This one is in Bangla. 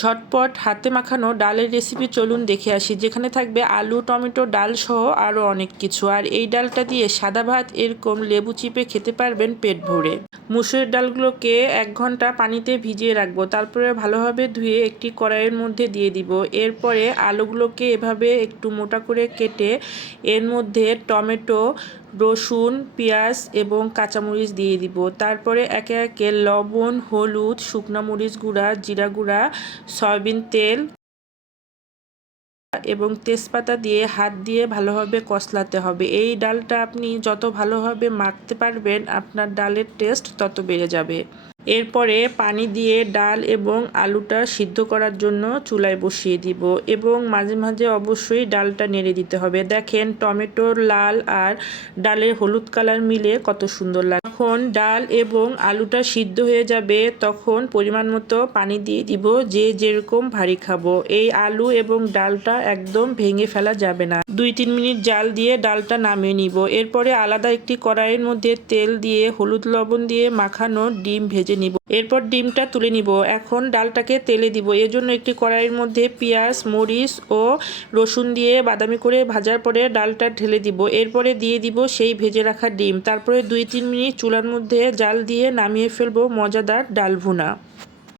ঝটপট হাতে মাখানো ডালের রেসিপি চলুন দেখে আসি, যেখানে থাকবে আলু, টমেটো, ডাল সহ আরও অনেক কিছু। আর এই ডালটা দিয়ে সাদা ভাত, এরকম লেবু চিপে খেতে পারবেন পেট ভরে। মুসুরের ডালগুলোকে এক ঘণ্টা পানিতে ভিজিয়ে রাখব। তারপরে ভালোভাবে ধুয়ে একটি কড়াইয়ের মধ্যে দিয়ে দিব। এরপরে আলুগুলোকে এভাবে একটু মোটা করে কেটে এর মধ্যে টমেটো রসুন, পেঁয়াজ এবং কাঁচামরিচ দিয়ে দিব। তারপরে একে একে লবণ, হলুদ, শুকনো মরিচ গুঁড়া, জিরা গুঁড়া, সয়াবিন তেল এবং তেজপাতা দিয়ে হাত দিয়ে ভালোভাবে কষলাতে হবে। এই ডালটা আপনি যত ভালোভাবে মাখতে পারবেন, আপনার ডালের টেস্ট তত বেড়ে যাবে। এরপরে পানি দিয়ে ডাল এবং আলুটা সিদ্ধ করার জন্য চুলায় বসিয়ে দিব এবং মাঝে মাঝে অবশ্যই ডালটা নেড়ে দিতে হবে। দেখেন টমেটোর লাল আর ডালের হলুদ কালার মিলে কত সুন্দর লাগে যখন ডাল এবং আলুটা সিদ্ধ হয়ে যাবে তখন পরিমাণ মতো পানি দিয়ে দিব, যে যেরকম ভারী খাব। এই আলু এবং ডালটা একদম ভেঙে ফেলা যাবে না। দুই তিন মিনিট জাল দিয়ে ডালটা নামিয়ে নিব। এরপরে আলাদা একটি কড়াইয়ের মধ্যে তেল দিয়ে হলুদ লবণ দিয়ে মাখানো ডিম ভেজে নিব। এরপর ডিমটা তুলে নিব। এখন ডালটাকে তেলে দিব। এর জন্য একটি কড়াইয়ের মধ্যে পেঁয়াজ, মরিচ ও রসুন দিয়ে বাদামি করে ভাজার পরে ডালটা ঢেলে দিব। এরপরে দিয়ে দিব সেই ভেজে রাখা ডিম। তারপরে দুই তিন মিনিট চুলার মধ্যে জাল দিয়ে নামিয়ে ফেলব মজাদার ডাল ভুনা